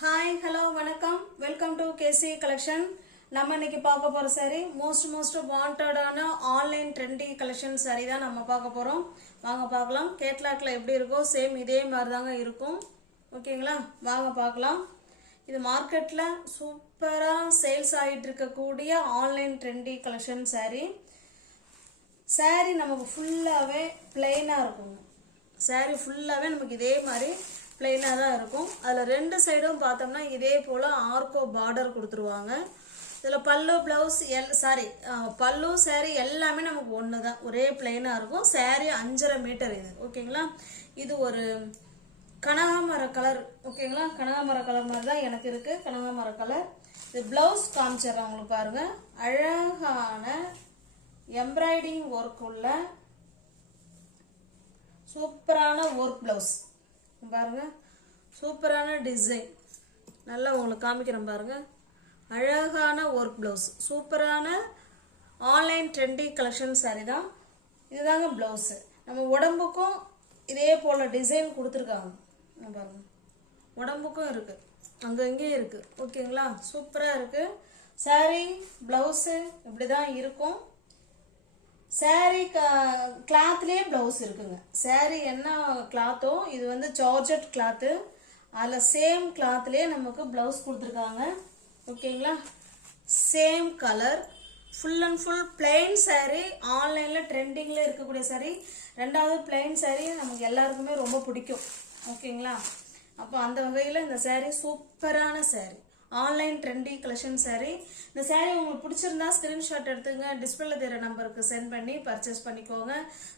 Hi hello வணக்கம் welcome to KC collection. நம்ம இன்னைக்கு பார்க்க போற சாரி மோஸ்ட் வாண்டடான ஆன்லைன் ட்ரெண்டி கலெக்ஷன் சாரி தான் நம்ம பார்க்க போறோம். வாங்க பார்க்கலாம். கேட்லாக்ல எப்படி இருக்கோ சேம் இதே மாதிரி தாங்க இருக்கும். ஓகேங்களா, வாங்க பார்க்கலாம். இது மார்க்கெட்ல சூப்பரா சேல்ஸ் ஆகிட்டு இருக்கக்கூடிய online trendy collection sorry. Sorry நமக்கு ஃபுல்லாவே பிளெயினா இருக்கும். சாரி ஃபுல்லாவே நமக்கு இதே மாதிரி பிளெயினாக தான் இருக்கும். அதில் ரெண்டு சைடும் பார்த்தோம்னா இதே போல் ஆர்கோ பார்டர் கொடுத்துருவாங்க. இதில் பல்லு ப்ளவுஸ் பல்லு சாரி எல்லாமே நமக்கு ஒன்று தான், ஒரே பிளெயினாக இருக்கும். சாரி 5.5 மீட்டர் இது. ஓகேங்களா, இது ஒரு கனகாமர கலர். ஓகேங்களா, கனகாமர கலர் மாதிரி தான் எனக்கு இருக்குது, கனகாமர கலர். இது ப்ளவுஸ் காமிச்சிட்றேன் உங்களுக்கு பாருங்கள். அழகான எம்ப்ராய்டிங் ஒர்க் உள்ள சூப்பரான ஒர்க் ப்ளவுஸ் பாருங்க. சூப்பரான டிசைன் நல்லா உங்களுக்கு காமிக்கிறேன் பாருங்க. அழகான ஒர்க் பிளவுஸ், சூப்பரான ஆன்லைன் ட்ரெண்டி கலெக்ஷன் சாரி தான். இதுதாங்க பிளவுஸ். நம்ம உடம்புக்கும் இதே போல டிசைன் கொடுத்துருக்காங்க பாருங்க. உடம்புக்கும் இருக்கு, அங்கங்கேயும் இருக்கு. ஓகேங்களா, சூப்பரா இருக்கு. சாரி பிளவுஸ் இப்படிதான் இருக்கும். சாரி கிளாத்லேயே ப்ளவுஸ் இருக்குங்க. சாரி என்ன கிளாத்தோ இது வந்து ஜார்ஜெட் கிளாத்து, அதில் சேம் கிளாத்லேயே நமக்கு ப்ளவுஸ் கொடுத்துருக்காங்க. ஓகேங்களா, same colour, full and full plain sorry. ஆன்லைனில் ட்ரெண்டிங்கில் இருக்கக்கூடிய சாரி. ரெண்டாவது பிளெயின் சாரி நமக்கு எல்லாருக்குமே ரொம்ப பிடிக்கும். ஓகேங்களா, அப்போ அந்த வகையில் இந்த சாரி சூப்பரான sorry, online trendy collection sorry. இந்த சாரி உங்களுக்கு பிடிச்சிருந்தா ஸ்கிரீன்ஷாட் எடுத்துங்க, டிஸ்பிளேல தெரிய நம்பருக்கு சென்ட் பண்ணி பர்ச்சேஸ் பண்ணிக்கோங்க.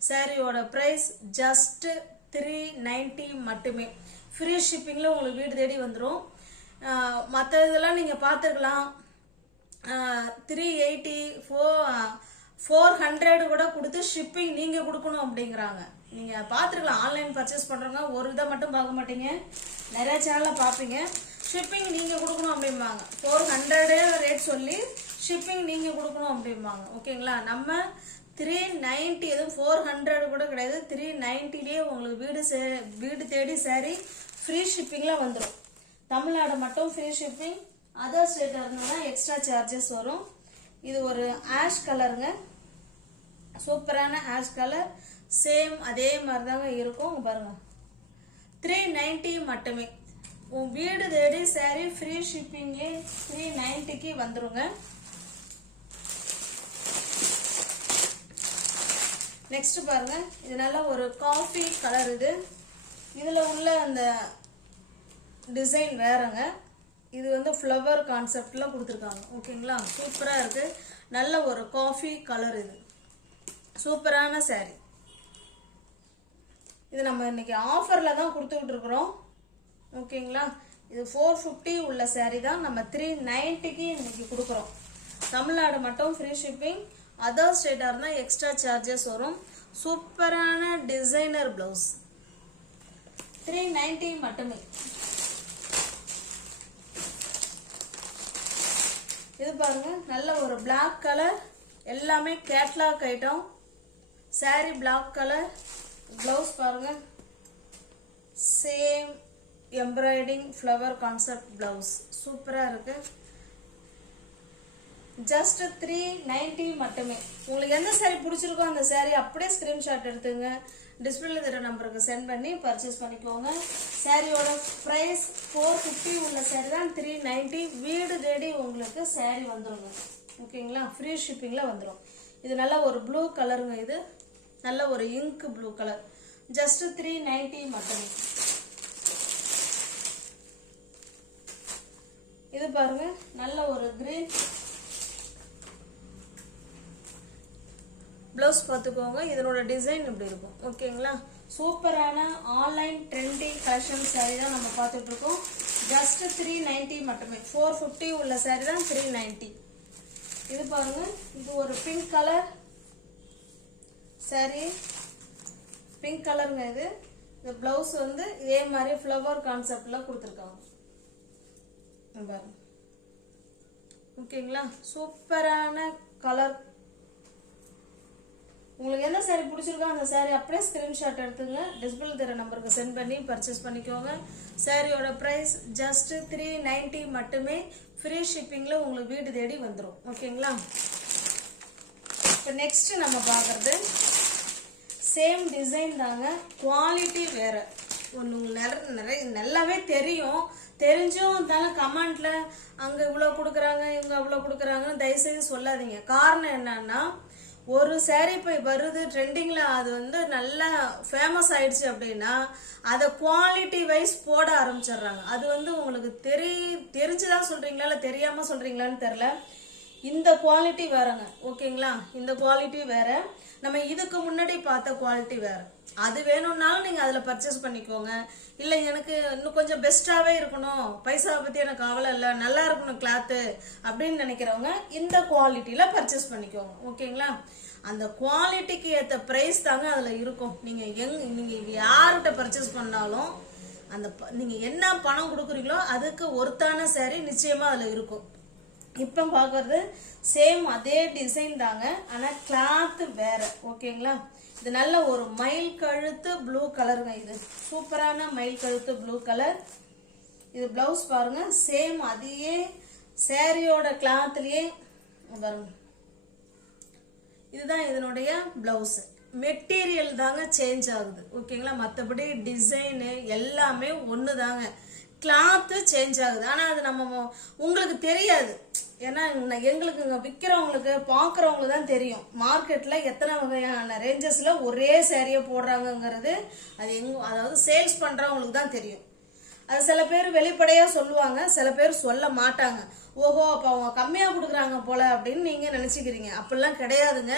சாரியோட ப்ரைஸ் ஜஸ்ட் 390 மட்டுமே. ஃப்ரீ ஷிப்பிங்கில் உங்களுக்கு வீடு தேடி வந்துடும். மற்ற இதெல்லாம் நீங்கள் பார்த்துக்கலாம். 380 400 கூட கொடுத்து ஷிப்பிங் நீங்கள் கொடுக்கணும் அப்படிங்கிறாங்க. நீங்கள் பார்த்துருக்கலாம். ஆன்லைன் பர்ச்சேஸ் பண்ணுறவங்க ஒரு இதை மட்டும் பார்க்க மாட்டீங்க, நிறைய சேனலில் பார்ப்பீங்க. ஷிப்பிங் நீங்கள் கொடுக்கணும் அப்படிம்பாங்க. 400 ரேட் சொல்லி ஷிப்பிங் நீங்கள் கொடுக்கணும் அப்படிம்பாங்க. ஓகேங்களா, நம்ம 390, எதுவும் 400 கூட கிடையாது, 390லேயே உங்களுக்கு வீடு தேடி சாரி ஃப்ரீ ஷிப்பிங்கில் வந்துடும். தமிழ்நாடு மட்டும் ஃப்ரீ ஷிப்பிங். அதர் ஸ்டேட்டாக இருந்ததுன்னா எக்ஸ்ட்ரா சார்ஜஸ் வரும். இது ஒரு ஆஷ் கலருங்க, சூப்பரான ஆஷ் கலர். சேம் அதே மாதிரி தாங்க இருக்கும் பாருங்க. 390 மட்டுமே. உன் வீடு தேடி சாரி ஃப்ரீ ஷிப்பிங்கே 390க்கு வந்துருங்க. நெக்ஸ்ட் பாருங்க, இது நல்ல ஒரு காஃபி கலர். இதுல உள்ள அந்த டிசைன் வேறங்க. இது வந்து ஃப்ளவர் கான்செப்ட்ல கொடுத்துருக்காங்க. ஓகேங்களா, சூப்பரா இருக்கு. நல்ல ஒரு காஃபி கலர். இது சூப்பரான சாரி. இது நம்ம இன்னைக்கு ஆஃபர்ல தான் கொடுத்துக்கிட்டு இருக்கிறோம். ஓகேங்களா, இது 450 உள்ள சாரி தான் நம்ம 390க்கு இன்னைக்கு கொடுக்குறோம். தமிழ்நாடு மட்டும் ஃப்ரீ ஷிப்பிங். அதர் ஸ்டேட்டாக இருந்தால் எக்ஸ்ட்ரா சார்ஜஸ் வரும். சூப்பரான டிசைனர் பிளவுஸ் 390 மட்டுமே. இது பாருங்க, நல்ல ஒரு பிளாக் கலர். எல்லாமே catalogue item. Sari black colour. Blouse பாருங்க, same embroidering flower concept blouse. சூப்பரா இருக்கு. ஜஸ்ட் 390 மட்டுமே. உங்களுக்கு எந்த சாரி பிடிச்சிருக்கோ அந்த சாரி அப்படியே ஸ்கிரீன்ஷாட் எடுத்துங்க, டிஸ்பிளேல தெரிய நம்பருக்கு சென்ட் பண்ணி பர்ச்சேஸ் பண்ணிக்கோங்க. சாரியோட பிரைஸ் 450 உள்ள சாரி தான் 390. வீடு தேடி உங்களுக்கு சாரி வந்துருங்க. ஓகேங்களா, ஃப்ரீ ஷிப்பிங்ல வந்துடும். இது நல்ல ஒரு ப்ளூ கலருங்க. இது நல்ல ஒரு இங்க் ப்ளூ கலர். ஜஸ்ட் 390 மட்டுமே. இது பாருங்க, நல்ல ஒரு கிரீன் பிளவுஸ் பார்த்துக்கோங்க. இதனோட டிசைன் இப்படி இருக்கும். ஓகேங்களா, சூப்பரான ஆன்லைன் ட்ரெண்டி கலெக்ஷன் சாரி தான் நம்ம பார்த்துட்டு இருக்கோம். ஜஸ்ட் 390 மட்டுமே. 450 உள்ள சாரி தான் 390. இது பாருங்க, இது ஒரு பிங்க் கலர் சாரி. பிங்க் கலருங்க இது. இந்த பிளவுஸ் வந்து இதே மாதிரி ஃப்ளவர் கான்செப்ட்ல கொடுத்துருக்காங்க. ஓகேங்களா, சூப்பரான கலர். உங்களுக்கு எந்த சாரி பிடிச்சிருக்கோ அந்த சாரி அப்படியே ஸ்கிரீன்ஷாட் எடுத்துங்க, டிஸ்பிளே தெரிய நம்பருக்கு சென்ட் பண்ணி பர்ச்சேஸ் பண்ணிக்கோங்க. சாரியோட ப்ரைஸ் ஜஸ்ட் 390 மட்டுமே. ஃப்ரீ ஷிப்பிங்கில் உங்களுக்கு வீடு தேடி வந்துடும். ஓகேங்களா? இப்போ நெக்ஸ்ட் நம்ம பார்க்குறது சேம் டிசைன் தாங்க, குவாலிட்டி வேறு. உங்களுக்கு நிறைய நல்லாவே தெரியும். தெரிஞ்சும் தானே கமெண்ட்ல அங்கே இவ்வளோ கொடுக்குறாங்க இவங்க அவ்வளோ கொடுக்குறாங்கன்னு தயவுசெய்து சொல்லாதீங்க. காரணம் என்னன்னா, ஒரு சாரீ இப்போ வருது ட்ரெண்டிங்கில், அது வந்து நல்லா ஃபேமஸ் ஆயிடுச்சு அப்படின்னா அதை குவாலிட்டி வைஸ் போட ஆரம்பிச்சிடுறாங்க. அது வந்து உங்களுக்கு தெரிஞ்சுதான் சொல்கிறீங்களா இல்லை தெரியாமல் சொல்கிறீங்களான்னு தெரில. இந்த குவாலிட்டி வேறங்க. ஓகேங்களா? இந்த குவாலிட்டி வேற, நம்ம இதுக்கு முன்னாடி பார்த்த குவாலிட்டி வேற. அது வேணும்னாலும் நீங்கள் அதில் பர்ச்சேஸ் பண்ணிக்கோங்க. இல்லை எனக்கு இன்னும் கொஞ்சம் பெஸ்ட்டாகவே இருக்கணும், பைசாவை பற்றி எனக்கு கவலை இல்லை, நல்லா இருக்கணும் கிளாத்து அப்படின்னு நினைக்கிறவங்க இந்த குவாலிட்டியில் பர்ச்சேஸ் பண்ணிக்கோங்க. ஓகேங்களா? அந்த குவாலிட்டிக்கு ஏற்ற ப்ரைஸ் தாங்க அதில் இருக்கும். நீங்கள் யார்கிட்ட பர்ச்சேஸ் பண்ணாலும் அந்த நீங்கள் என்ன பணம் கொடுக்குறீங்களோ அதுக்கு ஒருத்தான சாரி நிச்சயமாக அதில் இருக்கும். இப்போ பார்க்கறது சேம் அதே டிசைன் தாங்க, ஆனால் கிளாத்து வேற. ஓகேங்களா? இது நல்ல ஒரு மயில் கழுத்து ப்ளூ கலருங்க. இது சூப்பரான மயில் கழுத்து ப்ளூ கலர். இது பிளவுஸ் பாருங்க, சேம் அதே சாரியோட கிளாத்லயே பாருங்க. இதுதான் இதனுடைய பிளவுஸ். மெட்டீரியல் தாங்க சேஞ்ச் ஆகுது. ஓகேங்களா? மற்றபடி டிசைனு எல்லாமே ஒன்று தாங்க, கிளாத்து சேஞ்ச் ஆகுது. ஆனால் அது நம்ம உங்களுக்கு தெரியாது. ஏன்னா எங்களுக்கு இங்கே விற்கிறவங்களுக்கு பார்க்குறவங்களுக்கு தான் தெரியும் மார்க்கெட்டில் எத்தனை வகையான ரேஞ்சஸில் ஒரே சேரீயை போடுறாங்கங்கிறது. அது அதாவது சேல்ஸ் பண்ணுறவங்களுக்கு தான் தெரியும். அது சில பேர் வெளிப்படையாக சொல்லுவாங்க, சில பேர் சொல்ல மாட்டாங்க. ஓஹோ அப்போ அவங்க கம்மியாக கொடுக்குறாங்க போல அப்படின்னு நீங்கள் நினச்சிக்கிறீங்க. அப்படிலாம் கிடையாதுங்க.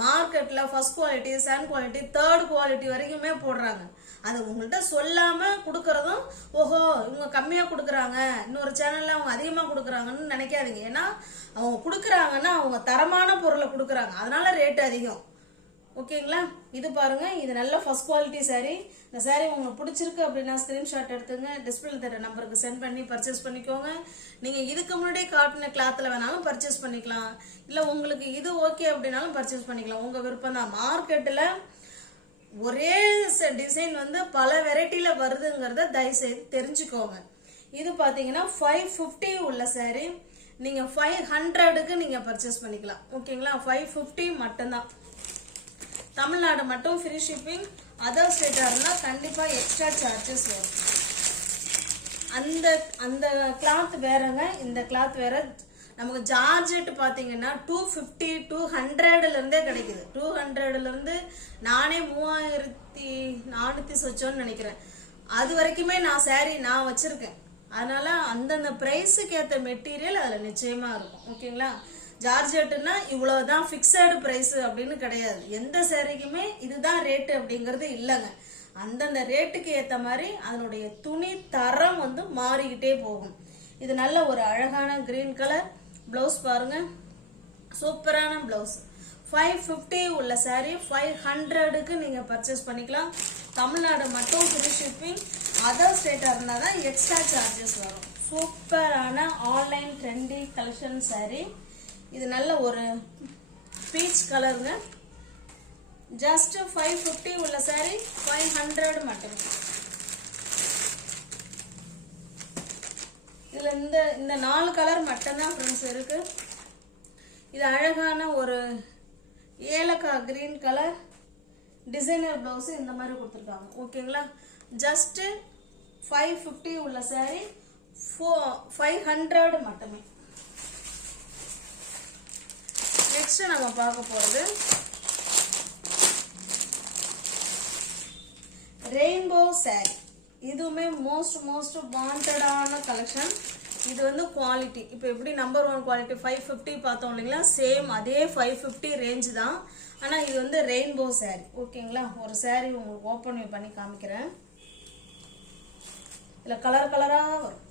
மார்க்கெட்டில் first quality, second quality, third quality வரைக்குமே போடுறாங்க. அது உங்கள்கிட்ட சொல்லாமல் கொடுக்குறதும், ஓஹோ இவங்க கம்மியாக கொடுக்குறாங்க, இன்னொரு சேனலில் அவங்க அதிகமாக கொடுக்குறாங்கன்னு நினைக்காதீங்க. ஏன்னா அவங்க கொடுக்குறாங்கன்னா அவங்க தரமான பொருளை கொடுக்குறாங்க, அதனால ரேட்டு அதிகம். ஓகேங்களா? இது பாருங்க, இது நல்ல ஃபர்ஸ்ட் குவாலிட்டி சாரீ. இந்த சாரீ உங்களுக்கு பிடிச்சிருக்கு அப்படின்னா ஸ்கிரீன்ஷாட் எடுத்துங்க, டிஸ்பிளே தர நம்பருக்கு சென்ட் பண்ணி பர்ச்சேஸ் பண்ணிக்கோங்க. நீங்கள் இதுக்கு முன்னாடி காட்டின கிளாத்தில் வேணாலும் பர்ச்சேஸ் பண்ணிக்கலாம், இல்லை உங்களுக்கு இது ஓகே அப்படின்னாலும் பர்ச்சேஸ் பண்ணிக்கலாம், உங்கள் விருப்பம் தான். மார்க்கெட்டில் ஒரே டிசைன் வந்து பல வெரைட்டியில் வருதுங்கிறத தயவுசெய்து தெரிஞ்சுக்கோங்க. இது பார்த்தீங்கன்னா 550 உள்ள சாரீ, நீங்கள் 500க்கு நீங்கள் பர்ச்சேஸ் பண்ணிக்கலாம். ஓகேங்களா? 550 மட்டும்தான். தமிழ்நாடு மட்டும் ஃப்ரீ ஷிப்பிங். அதர் ஸ்டேட்டாக இருந்தால் கண்டிப்பாக எக்ஸ்ட்ரா சார்ஜஸ் வரும். அந்த கிளாத் வேறங்க, இந்த கிளாத் வேற. நமக்கு ஜார்ஜெட் பார்த்தீங்கன்னா 250 200லேருந்தே கிடைக்குது. 200லேருந்து நானே 3400 சொச்சோன்னு நினைக்கிறேன். அது வரைக்குமே நான் சாரீ நான் வச்சுருக்கேன். அதனால அந்தந்த ப்ரைஸுக்கு ஏற்ற மெட்டீரியல் அதில் நிச்சயமாக இருக்கும். ஓகேங்களா? ஜார்ஜெட்டுன்னா இவ்வளோதான் ஃபிக்ஸடு ப்ரைஸு அப்படின்னு கிடையாது. எந்த சாரீக்குமே இதுதான் ரேட்டு அப்படிங்கிறது இல்லைங்க. அந்தந்த ரேட்டுக்கு ஏற்ற மாதிரி அதனுடைய துணி தரம் வந்து மாறிக்கிட்டே போகும். இது நல்ல ஒரு அழகான கிரீன் கலர் ப்ளவுஸ் பாருங்க, சூப்பரான ப்ளவுஸ். 550 உள்ள சாரீ 500க்கு நீங்கள் பர்ச்சேஸ் பண்ணிக்கலாம். தமிழ்நாடு மட்டும் ஃப்ரீ ஷிப்பிங். அதர் ஸ்டேட்டாக இருந்தால் தான் எக்ஸ்ட்ரா சார்ஜஸ் வரும். சூப்பரான ஆன்லைன் ட்ரெண்டி கலெக்ஷன் சாரீ. இது நல்ல ஒரு பீச் கலருங்க. ஜஸ்ட் 550 உள்ள சாரீ 500 மட்டுமே. இதுல இந்த 4 கலர் மட்டும்தான் ஃப்ரெண்ட்ஸ் இருக்கு. இது அழகான ஒரு ஏலக்காய் கிரீன் கலர் டிசைனர் பிளவுஸ் இந்த மாதிரி கொடுத்துருக்காங்க. ஓகேங்களா? ஜஸ்ட் 550 உள்ள சாரீ 500 மட்டுமே. நெக்ஸ்ட் நம்ம பார்க்க போறது ரெயின்போ சாரீ. இதுவுமே மோஸ்ட் வாண்டடான கலெக்ஷன். இது வந்து குவாலிட்டி இப்போ எப்படி நம்பர் 1 குவாலிட்டி 550 பார்த்தோம் இல்லைங்களா, சேம் அதே 550 ரேஞ்சு தான். ஆனால் இது வந்து ரெயின்போ சாரீ. ஓகேங்களா? ஒரு சாரீ உங்களுக்கு ஓப்பன் பண்ணி காமிக்கிறேன். இதில் கலர் கலராக வரும்,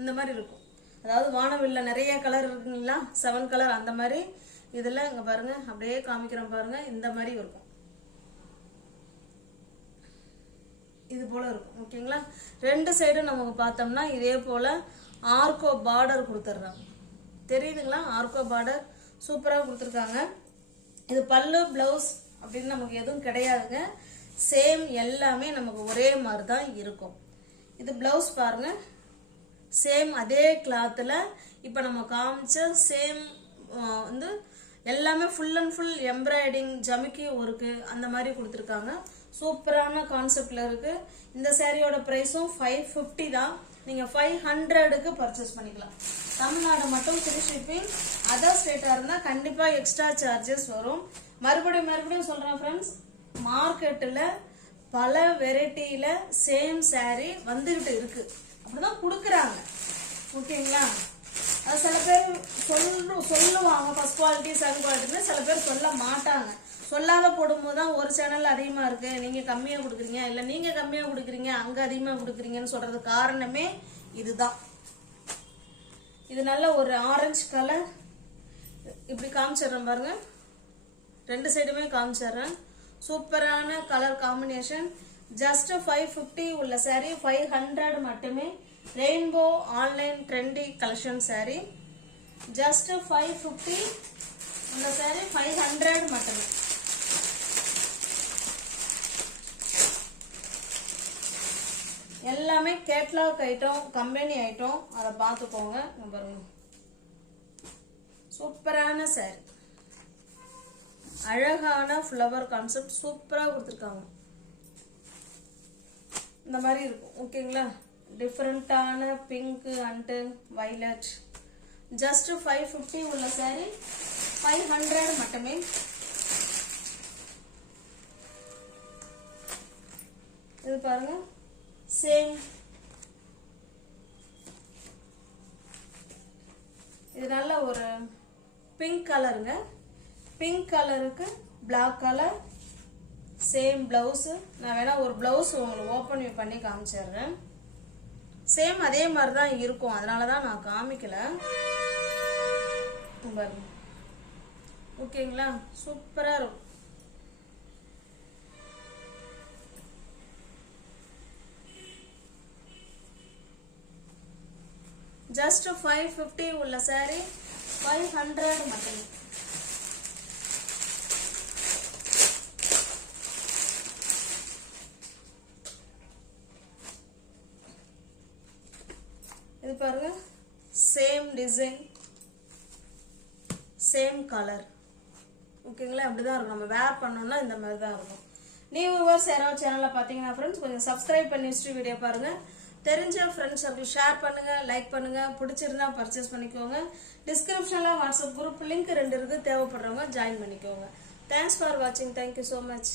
இந்த மாதிரி இருக்கும். அதாவது வானவில்ல நிறைய கலர் இருக்குங்களா, 7 கலர் அந்த மாதிரி. இதில் இங்கே பாருங்க, அப்படியே காமிக்கிறோம் பாருங்க, இந்த மாதிரி இருக்கும், இது போல இருக்கும். ஓகேங்களா? 2 சைடும் நமக்கு பார்த்தோம்னா இதே போல ஆர்கோ பார்டர் கொடுத்துட்றாங்க. தெரியுதுங்களா? ஆர்கோ பார்டர் சூப்பராக கொடுத்துருக்காங்க. இது பல்லு பிளவுஸ் அப்படின்னு நமக்கு எதுவும் கிடையாதுங்க. சேம் எல்லாமே நமக்கு ஒரே மாதிரி தான் இருக்கும். இது ப்ளவுஸ் பாருங்க, சேம் அதே கிளாத்தில் இப்போ நம்ம காமிச்ச சேம் வந்து எல்லாமே ஃபுல் அண்ட் ஃபுல் எம்ப்ராய்டிங் ஜமிக்கி ஒர்க்கு அந்த மாதிரி கொடுத்துருக்காங்க. சூப்பரான கான்செப்டில் இருக்குது. இந்த சாரியோட ப்ரைஸும் 550 தான். நீங்கள் 500க்கு பர்ச்சேஸ் பண்ணிக்கலாம். தமிழ்நாடு மட்டும் ஃப்ரீ ஷிப்பிங். அதர் ஸ்டேட்டாக இருந்தால் கண்டிப்பாக எக்ஸ்ட்ரா சார்ஜஸ் வரும். மறுபடியும் சொல்கிறேன் ஃப்ரெண்ட்ஸ், மார்க்கெட்டில் பல வெரைட்டியில் சேம் சாரீ வந்துக்கிட்டு இருக்குது. அப்படி தான் கொடுக்குறாங்க. ஓகேங்களா? அது சில பேர் சொல்லுவாங்க ஃபர்ஸ்ட் குவாலிட்டி செகண்ட் குவாலிட்டின்னு, சில பேர் சொல்ல மாட்டாங்க. சொல்லாத போடும்போது தான் ஒரு சேனல் அதிகமாக இருக்குது, நீங்கள் கம்மியாக கொடுக்குறீங்க, இல்லை நீங்கள் கம்மியாக கொடுக்குறீங்க அங்கே அதிகமாக கொடுக்குறீங்கன்னு சொல்கிறது காரணமே இதுதான். இது நல்ல ஒரு ஆரஞ்சு கலர். இப்படி காமிச்சிடுறேன் பாருங்க, ரெண்டு சைடுமே காமிச்சிடுறேன். சூப்பரான கலர் காம்பினேஷன். ஜஸ்ட் 550 உள்ள சாரீ 500 மட்டுமே. Rainbow online trendy collection sari. Just 550 உள்ள சாரீ 500 மட்டுமே. எல்லாமே கேட்லாக் ஐட்டம், கம்பெனி ஐட்டம், அதை பார்த்துக்கோங்க. பாருங்க, சூப்பரான சாரீ, அழகான ஃப்ளவர் கான்செப்ட் சூப்பராக கொடுத்துருக்காங்க. இந்த மாதிரி இருக்கும். ஓகேங்களா? டிஃப்ரெண்டான பிங்க் அண்ட் வைலட். ஜஸ்ட் 550 உள்ள சாரீ 500 மட்டுமே. இது பாருங்க, சேம். இது நல்ல ஒரு பிங்க் கலருங்க. பிங்க் கலருக்கு பிளாக் கலர், சேம் பிளவுஸ். நான் வேணா ஒரு பிளவுஸ் உங்களுக்கு ஓப்பன் பண்ணி காமிச்சிடுறேன். சேம் அதே மாதிரி தான் இருக்கும், அதனால தான் நான் காமிக்கல. ஓகேங்களா? சூப்பரா இருக்கும். ஜஸ்ட் 550 உள்ள சாரீ 500 மட்டுமே. இது பாருங்க, சேம் டிசைன், சேம் கலர். ஓகேங்களா? அப்படிதான் இருக்கும். நம்ம வேர் பண்ணோம்னா இந்த மாதிரி தான் இருக்கும். நியூ வியூவர்ஸ் யாராவது சேனலை பார்த்தீங்கன்னா ஃப்ரெண்ட்ஸ் கொஞ்சம் சப்ஸ்கிரைப் பண்ணி வச்சுட்டு வீடியோ பாருங்க. தெரிஞ்ச ஃப்ரெண்ட்ஸ் அப்படி ஷேர் பண்ணுங்க, லைக் பண்ணுங்க. பிடிச்சிருந்தா பர்ச்சேஸ் பண்ணிக்கோங்க. டிஸ்கிரிப்ஷன்ல வாட்ஸ்அப் குரூப் லிங்க் 2 இருக்கு, தேவைப்படுறவங்க ஜாயின் பண்ணிக்கோங்க. தேங்க்ஸ் ஃபார் வாட்சிங். Thank you so much.